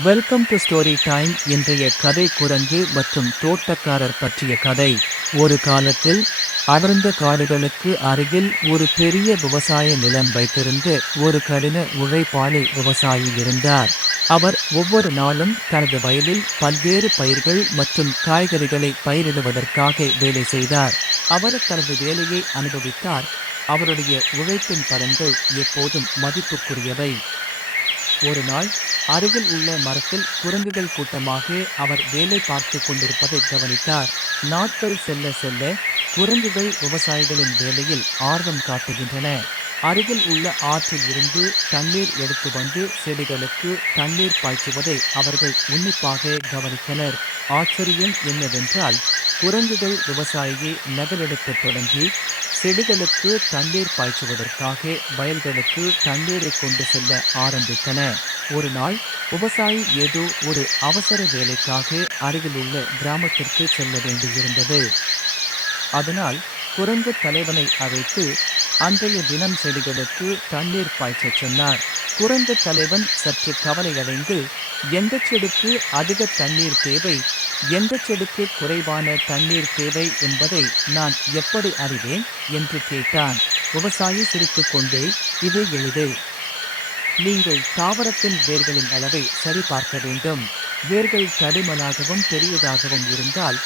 Welcome to story time. இன்றைய கதை குரங்கு மற்றும் தோட்டக்காரர் பற்றிய கதை. ஒரு காலத்தில் அடர்ந்த காடுகளுக்கு அருகில் ஒரு பெரிய விவசாய நிலம் வைத்திருந்து ஒரு கடின உழைப்பாளி விவசாயி இருந்தார். அவர் ஒவ்வொரு நாளும் தனது வயலில் பல்வேறு பயிர்கள் மற்றும் காய்கறிகளை பயிரிடுவதற்காக வேலை செய்தார். அவர் தனது வேலையை அனுபவித்தார். அவருடைய உழைப்பின் பலன்கள் எப்போதும் மதிப்புக்குரியவை. ஒரு நாள் அருகில் உள்ள மரத்தில் குரங்குகள் கூட்டமாக அவர் வேலை பார்த்து கொண்டிருப்பதை கவனித்தார். நாட்கள் செல்ல செல்ல குரங்குகள் விவசாயிகளின் வேலையில் ஆர்வம் காட்டுகின்றன. அருகில் உள்ள ஆற்றில் இருந்து தண்ணீர் எடுத்து வந்து செடிகளுக்கு தண்ணீர் பாய்ச்சுவதை அவர்கள் உன்னிப்பாக கவனித்தனர். ஆச்சரியம் என்னவென்றால், குரங்குகள் விவசாயியை நகலெடுக்கத் தொடங்கி செடிகளுக்கு தண்ணீர் பாய்ச்சுவதற்காக வயல்களுக்கு தண்ணீரை கொண்டு செல்ல ஆரம்பித்தன. ஒரு நாள் விவசாயி ஏதோ ஒரு அவசர வேலைக்காக அருகிலுள்ள கிராமத்திற்கு செல்ல வேண்டியிருந்தது. அதனால் குரங்கு தலைவனை அழைத்து அன்றைய தினம் செடிகளுக்கு தண்ணீர் பாய்ச்சச் சொன்னார். குரங்கு தலைவன் சற்று கவலையடைந்து, எந்த செடிக்கு அதிக தண்ணீர் தேவை, எந்த செடிக்கு குறைவான தண்ணீர் தேவை என்பதை நான் எப்படி அறிவேன் என்று கேட்டான். விவசாயி சிரித்துக்கொண்டே, இது எளிது. நீங்கள் தாவரத்தின் வேர்களின் அளவை சரிபார்க்க வேண்டும். வேர்கள் தடிமனாகவும் பெரியதாகவும் இருந்தால்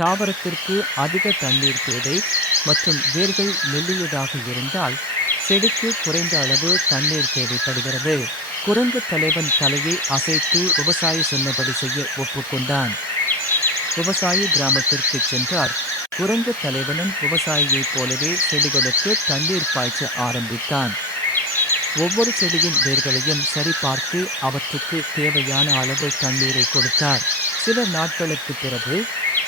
தாவரத்திற்கு அதிக தண்ணீர் தேவை, மற்றும் வேர்கள் மெல்லியதாக இருந்தால் செடிக்கு குறைந்த அளவு தண்ணீர் தேவைப்படுகிறது. குரங்கு தலைவன் தலையை அசைத்து விவசாயி சொன்னபடி செய்ய ஒப்புக்கொண்டான். விவசாயி கிராமத்திற்கு சென்றார். குரங்கு தலைவனும் விவசாயியைப் போலவே செடிகளுக்கு தண்ணீர் பாய்ச்ச ஆரம்பித்தான். ஒவ்வொரு செடியின் வேர்களையும் சரிபார்த்து அவற்றுக்கு தேவையான அளவு தண்ணீரை கொடுத்தார். சில நாட்களுக்கு பிறகு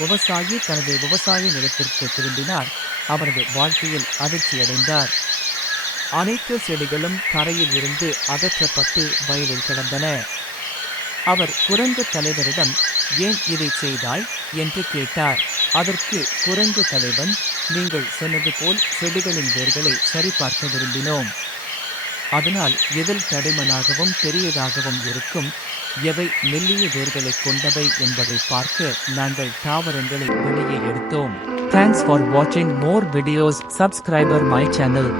விவசாயி தனது விவசாய நிலத்திற்கு திரும்பினார். அவரது வாழ்க்கையில் அதிர்ச்சியடைந்தார். அனைத்து செடிகளும் தரையில் இருந்து அகற்றப்பட்டு வயலில் கிடந்தன. அவர் குரங்கு தலைவரிடம், ஏன் இதை செய்தாய் என்று கேட்டார். அதற்கு குரங்கு தலைவன், நீங்கள் சொன்னது போல் செடிகளின் வேர்களை சரிபார்க்க விரும்பினோம். அதனால் எதில் தடிமனாகவும் பெரியதாகவும் இருக்கும், எவை மெல்லிய வேர்களை கொண்டவை என்பதை பார்க்க நாங்கள் தாவரங்களை வெளியே எடுத்தோம். Thanks for watching more videos. Subscribe my channel.